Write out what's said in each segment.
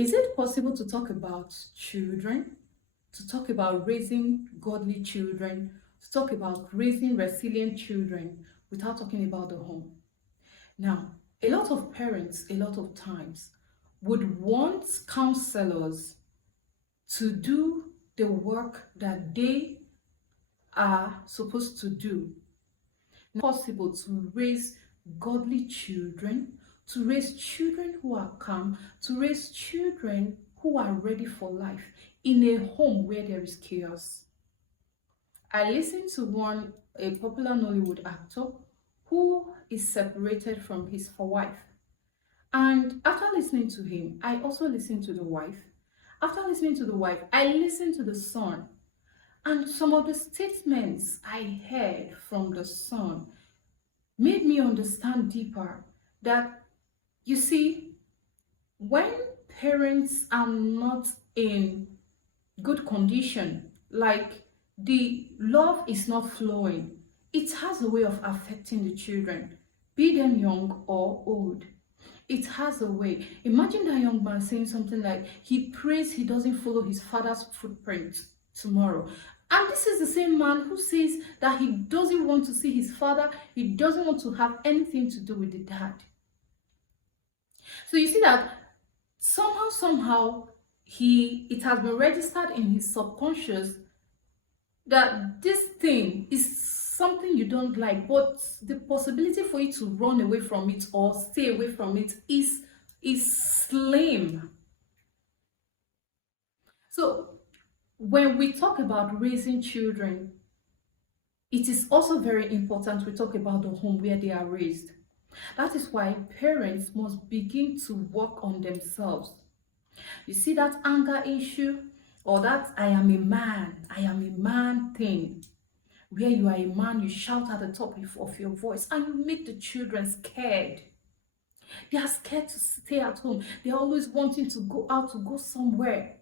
Is it possible to talk about children, to talk about raising godly children, to talk about raising resilient children without talking about the home? Now, a lot of parents, a lot of times, would want counselors to do the work that they are supposed to do. Possible to raise godly children, to raise children who are calm, to raise children who are ready for life in a home where there is chaos. I listened to a popular Nollywood actor who is separated from his wife. And after listening to him, I also listened to the wife. After listening to the wife, I listened to the son. And some of the statements I heard from the son made me understand deeper that, you see, when parents are not in good condition, like the love is not flowing, it has a way of affecting the children, be them young or old. It has a way. Imagine that young man saying something like, he prays he doesn't follow his father's footprint tomorrow. And this is the same man who says that he doesn't want to see his father, he doesn't want to have anything to do with the dad. So you see that somehow, it has been registered in his subconscious that this thing is something you don't like, but the possibility for you to run away from it or stay away from it is slim. So when we talk about raising children, it is also very important we talk about the home where they are raised. That is why parents must begin to work on themselves. You see that anger issue, or that I am a man thing, where you are a man, you shout at the top of your voice and you make the children scared. They are scared to stay at home. They are always wanting to go out, to go somewhere.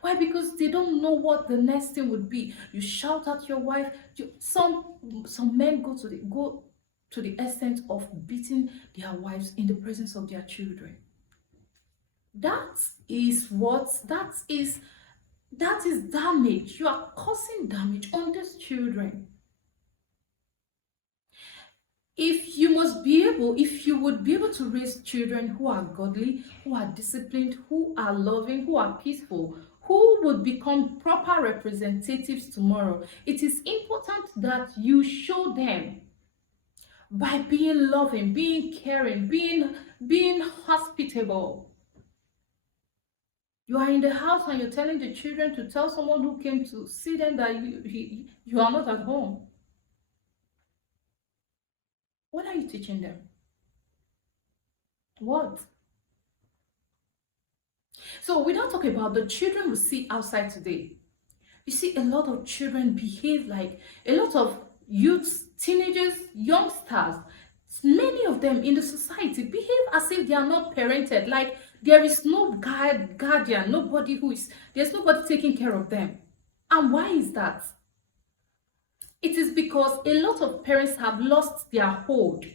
Why? Because they don't know what the next thing would be. You shout at your wife. Some men go to the extent of beating their wives in the presence of their children. That is damage. You are causing damage on these children. If you would be able to raise children who are godly, who are disciplined, who are loving, who are peaceful, who would become proper representatives tomorrow, it is important that you show them by being loving, being caring, being hospitable. You are in the house and you're telling the children to tell someone who came to see them that you are not at home. What are you teaching them? What? So we don't talk about the children we see outside today. You see a lot of children behave like a lot of youths, teenagers, youngsters. Many of them in the society behave as if they are not parented. Like there is no guardian, there's nobody taking care of them. And why is that? It is because a lot of parents have lost their hold.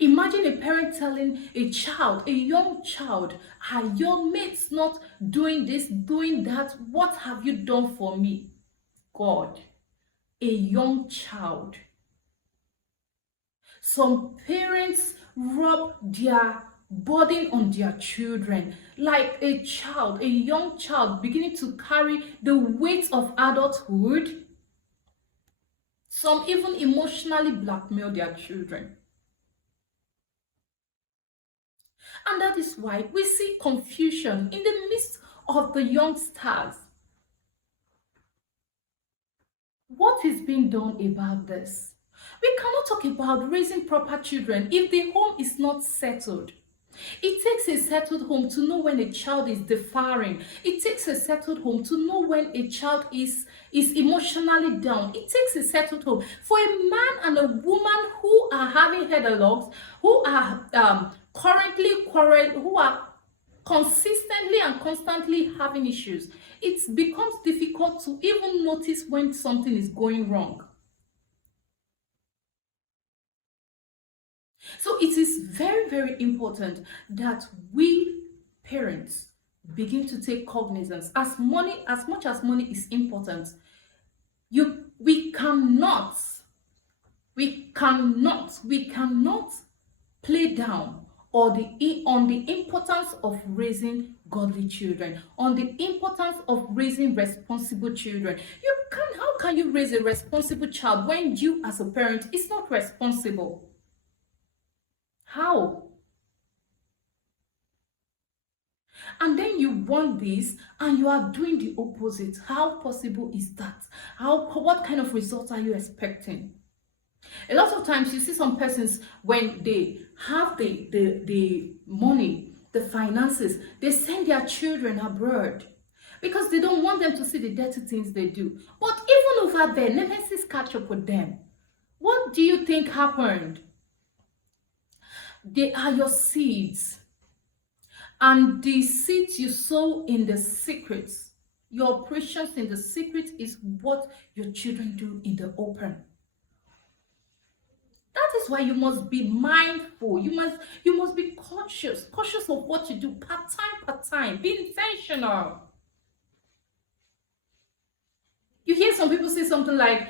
Imagine a parent telling a young child, are your mates not doing this, doing that? What have you done for me? God, a young child. Some parents rub their burden on their children, like a young child beginning to carry the weight of adulthood. Some even emotionally blackmail their children. And that is why we see confusion in the midst of the youngsters. What is being done about this? We cannot talk about raising proper children if the home is not settled. It takes a settled home to know when a child is deferring. It takes a settled home to know when a child is emotionally down. It takes a settled home for a man and a woman who are having head-a-logs, who are currently quarreling, who are consistently and constantly having issues. It becomes difficult to even notice when something is going wrong. So it is very, very important that we parents begin to take cognizance, as much as money is important, we cannot play down on the importance of raising godly children, on the importance of raising responsible children. How can you raise a responsible child when you as a parent is not responsible? How? And then you want this and you are doing the opposite. How possible is that? What kind of results are you expecting? A lot of times you see some persons, when they have the money, the finances, they send their children abroad because they don't want them to see the dirty things they do. But even over there, nemesis catch up with them. What do you think happened? They are your seeds. And the seeds you sow in the secret, your operations in the secret, is what your children do in the open. That is why you must be mindful. You must be cautious of what you do, part time. Be intentional. You hear some people say something like,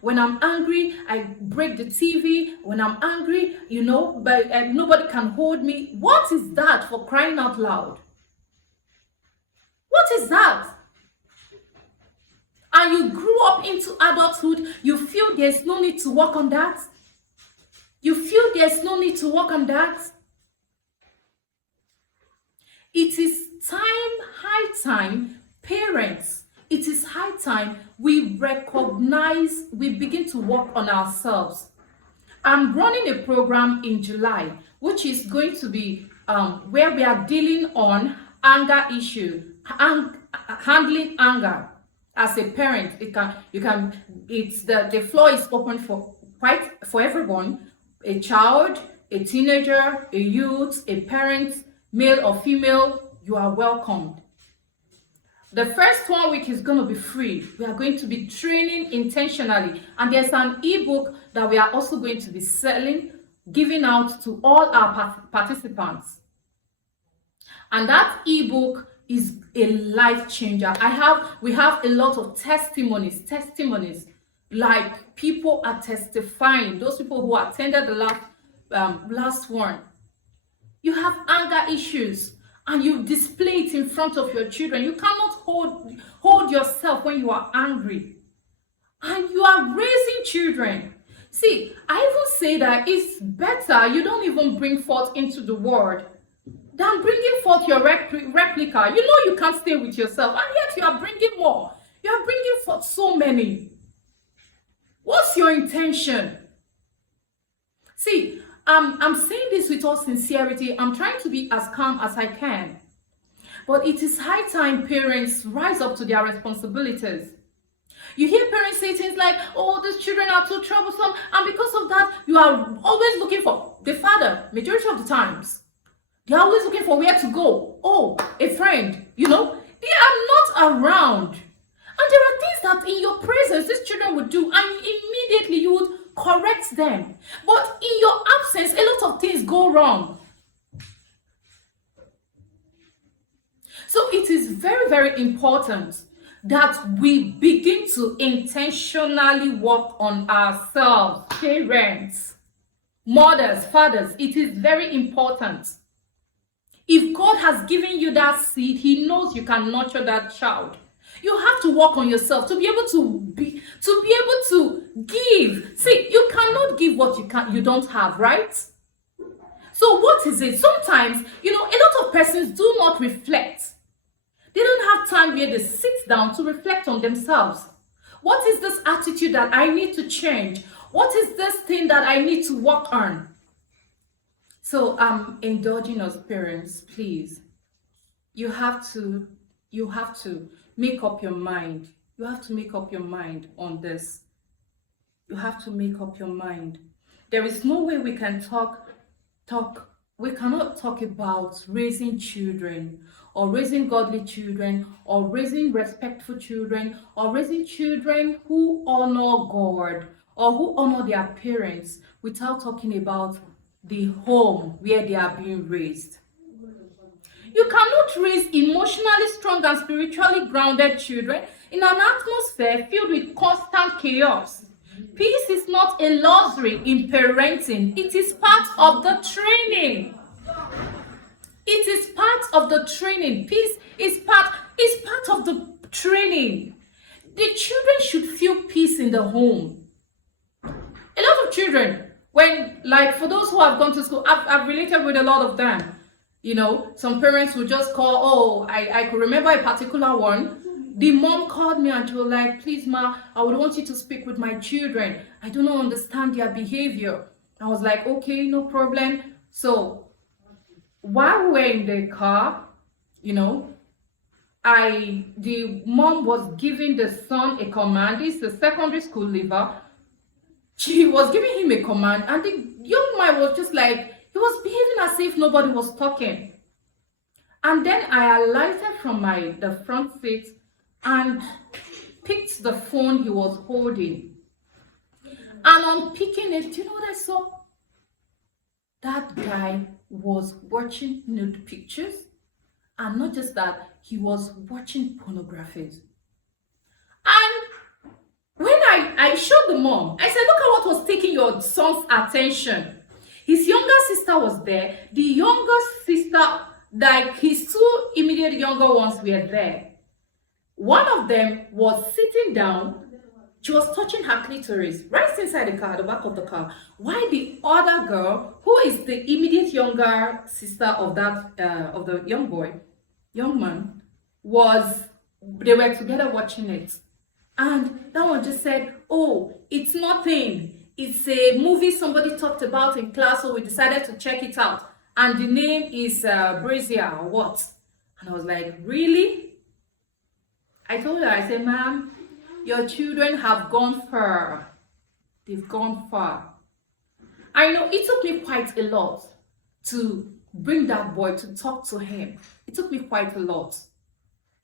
when I'm angry, I break the TV. When I'm angry, but nobody can hold me. What is that, for crying out loud? What is that? And you grew up into adulthood, you feel there's no need to work on that? You feel there's no need to work on that? It is high time, parents, it is high time we begin to work on ourselves. I'm running a program in July, which is going to be where we are dealing on anger issue, handling anger. As a parent, the floor is open for everyone. A child, a teenager, a youth, a parent, male or female, you are welcomed. The first 1 week is going to be free. We are going to be training intentionally. And there's an ebook that we are also going to be selling, giving out to all our participants. And that ebook is a life changer. We have a lot of testimonies, like people are testifying. Those people who attended the last one. You have anger issues and you display it in front of your children. You cannot hold yourself when you are angry. And you are raising children. See, I even say that it's better you don't even bring forth into the world than bringing forth your replica. You can't stay with yourself, and yet you are bringing more. You are bringing forth so many. What's your intention? See, I'm saying this with all sincerity. I'm trying to be as calm as I can. But it is high time parents rise up to their responsibilities. You hear parents say things like, oh, these children are too troublesome. And because of that, you are always looking for the father, majority of the times. They're always looking for where to go. Oh, a friend, they are not around. And there are things that in your presence, these children would do, and immediately you would correct them. But in your absence, a lot of things go wrong. So it is very, very important that we begin to intentionally work on ourselves. Parents, mothers, fathers, it is very important. If God has given you that seed, He knows you can nurture that child. You have to work on yourself to be able to give. See, you cannot give what you don't have, right? So what is it? Sometimes, a lot of persons do not reflect. They don't have time where they sit down to reflect on themselves. What is this attitude that I need to change? What is this thing that I need to work on? So I'm indulging us parents, please. You have to make up your mind. You have to make up your mind on this. You have to make up your mind. There is no way we can we cannot talk about raising children, or raising godly children, or raising respectful children, or raising children who honor God, or who honor their parents, without talking about the home where they are being raised. You cannot raise emotionally strong and spiritually grounded children in an atmosphere filled with constant chaos. Peace is not a luxury in parenting, it is part of the training. It is part of the training. Peace is part of the training. The children should feel peace in the home. A lot of children, when, like, for those who have gone to school, I've related with a lot of them. You know, some parents will just call, oh, I could remember a particular one. The mom called me and she was like, please, ma, I would want you to speak with my children. I do not understand their behavior. I was like, okay, no problem. So while we were in the car, you know, the mom was giving the son a command. He's a secondary school leaver. She was giving him a command, and the young man was just like, he was behaving as if nobody was talking. And then I alighted from the front seat and picked the phone he was holding. And on picking it, do you know what I saw? That guy was watching nude pictures, and not just that, he was watching pornography. And when I showed the mom, I said, look at what was taking your son's attention. His younger sister was there. The younger sister, like his two immediate younger ones, were there. One of them was sitting down. She was touching her clitoris right inside the car, the back of the car. While the other girl, who is the immediate younger sister of the young man, they were together watching it. And that one just said, oh, it's nothing. It's a movie somebody talked about in class, so we decided to check it out. And the name is Brazier or what? And I was like, really? I told her, I said, ma'am, your children have gone far. They've gone far. I know it took me quite a lot to bring that boy to talk to him. It took me quite a lot.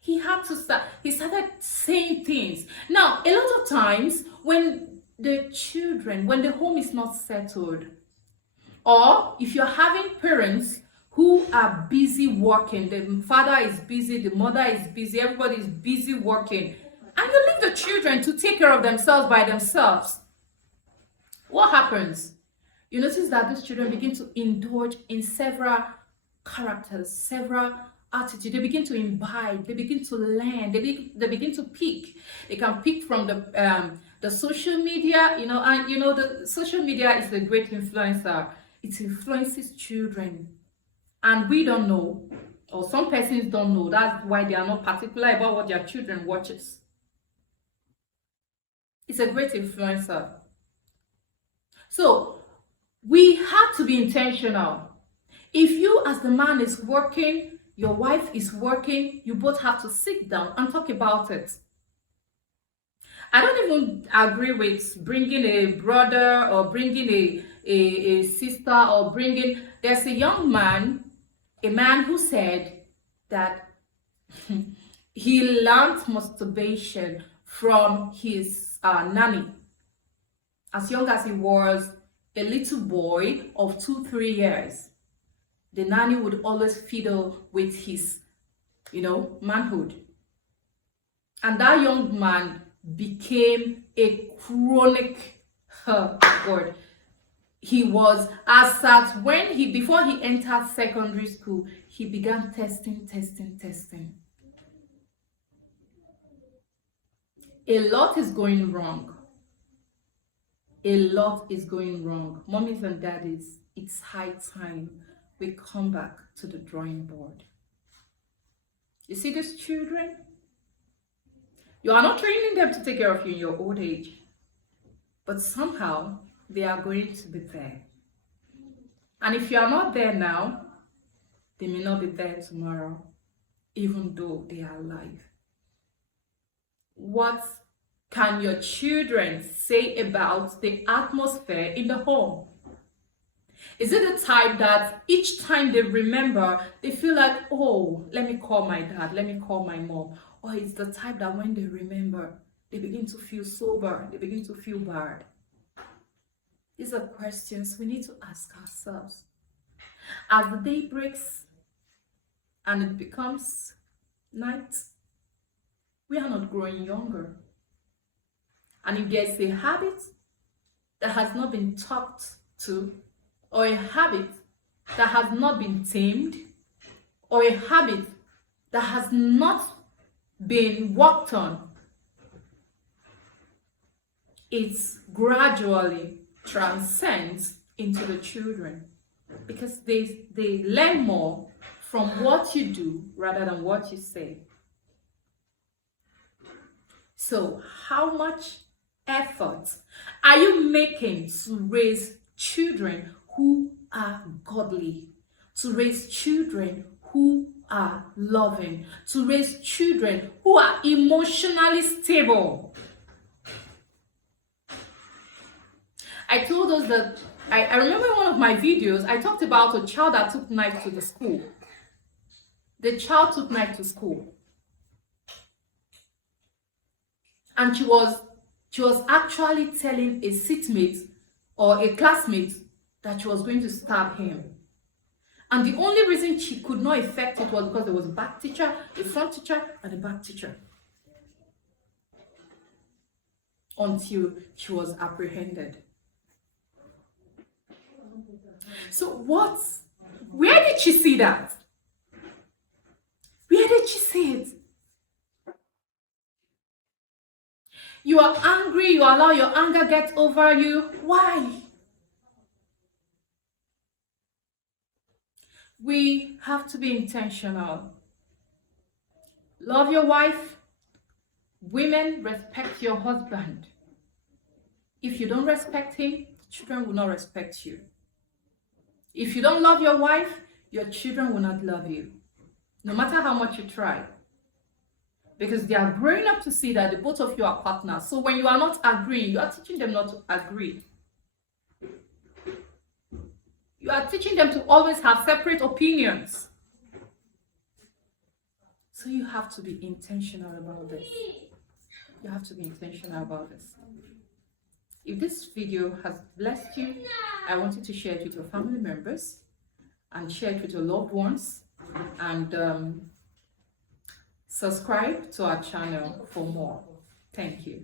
He started saying things. Now, a lot of times when the home is not settled, or if you're having parents who are busy working, the father is busy, the mother is busy, everybody is busy working, and you leave the children to take care of themselves by themselves, what happens? You notice that these children begin to indulge in several characters, several attitudes. They begin to imbibe, they begin to learn, they begin to pick. They can pick from the social media, you know, and you know the social media is a great influencer. It influences children, and we don't know, or some persons don't know. That's why they are not particular about what their children watches. It's a great influencer. So we have to be intentional. If you, as the man, is working, your wife is working, you both have to sit down and talk about it. I don't even agree with bringing a brother or bringing a sister or bringing... There's a young man, a man who said that he learned masturbation from his nanny. As young as he was a little boy of 2-3 years, the nanny would always fiddle with his, manhood. And that young man became a chronic, God. He was, before he entered secondary school, he began testing. A lot is going wrong. A lot is going wrong. Mommies and daddies, it's high time we come back to the drawing board. You see these children? You are not training them to take care of you in your old age, but somehow they are going to be there. And if you are not there now, they may not be there tomorrow, even though they are alive. What can your children say about the atmosphere in the home? Is it the type that each time they remember, they feel like, oh, let me call my dad, let me call my mom? Or it's the type that when they remember, they begin to feel sober, they begin to feel bad? These are questions we need to ask ourselves. As the day breaks, and it becomes night, we are not growing younger. And if there's a habit that has not been talked to, or a habit that has not been tamed, or a habit that has not been worked on, it gradually transcends into the children, because they learn more from what you do rather than what you say. So how much effort are you making to raise children who are godly, to raise children who are loving, to raise children who are emotionally stable? I told us that I remember in one of my videos, I talked about a child that took knife to the school. The child took knife to school. And she was actually telling a seatmate or a classmate that she was going to stab him. And the only reason she could not effect it was because there was a back teacher, a front teacher, and a back teacher. Until she was apprehended. So where did she see that? Where did she see it? You are angry, you allow your anger get over you. Why? We have to be intentional. Love your wife. Women, respect your husband. If you don't respect him, children will not respect you. If you don't love your wife, your children will not love you, no matter how much you try. Because they are growing up to see that the both of you are partners. So when you are not agreeing, you are teaching them not to agree. You are teaching them to always have separate opinions. So you have to be intentional about this. You have to be intentional about this. If this video has blessed you, I want you to share it with your family members and share it with your loved ones, and subscribe to our channel for more. Thank you.